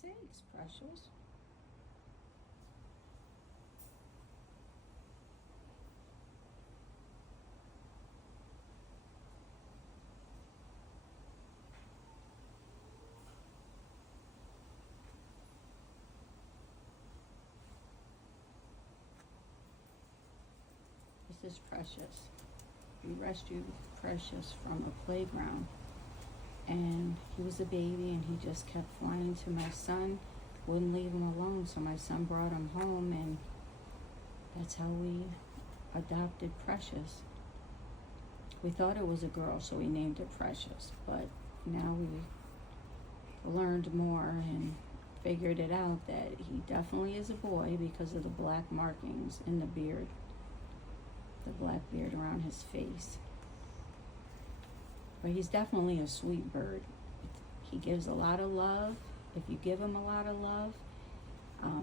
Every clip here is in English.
sakes, Precious. This is Precious. We rescued Precious from a playground, and he was a baby and he just kept flying to my son, wouldn't leave him alone, so my son brought him home, and that's how we adopted Precious. We thought it was a girl, so we named it Precious, but now we learned more and figured it out that he definitely is a boy because of the black markings in the beard, the black beard around his face. But he's definitely a sweet bird. He gives a lot of love if you give him a lot of love,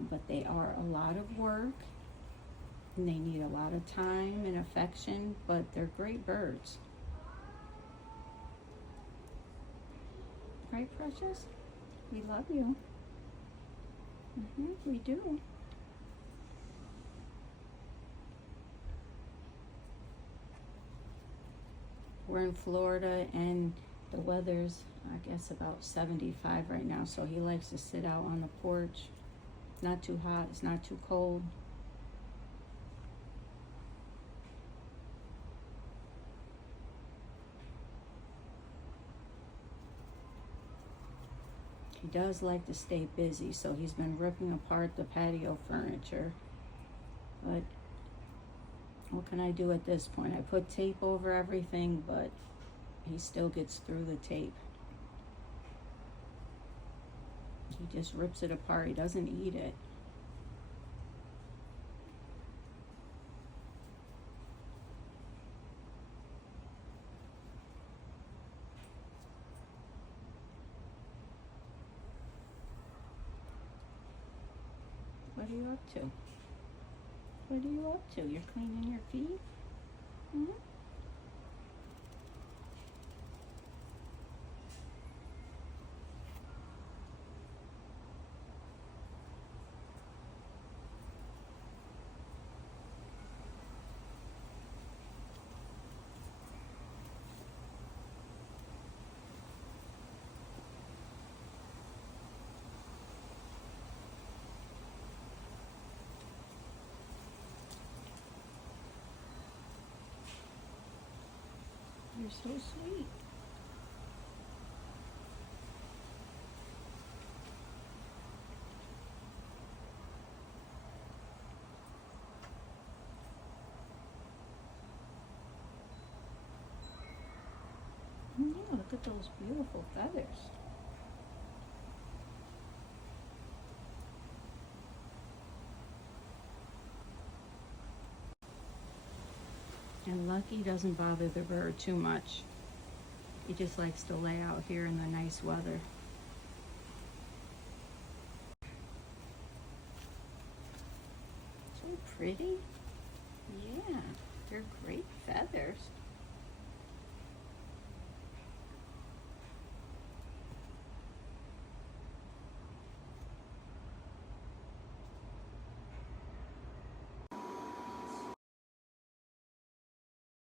but they are a lot of work and they need a lot of time and affection, but they're great birds. Right, Precious? We love you. We do. We're in Florida and the weather's, I guess, about 75 right now, so he likes to sit out on the porch. It's not too hot, it's not too cold. He does like to stay busy, so he's been ripping apart the patio furniture. But what can I do at this point? I put tape over everything, but he still gets through the tape. He just rips it apart. He doesn't eat it. What are you up to? What are you up to? You're cleaning your feet? You're so sweet. Yeah, look at those beautiful feathers. And Lucky doesn't bother the bird too much. He just likes to lay out here in the nice weather. So pretty. Yeah, they're great feathers.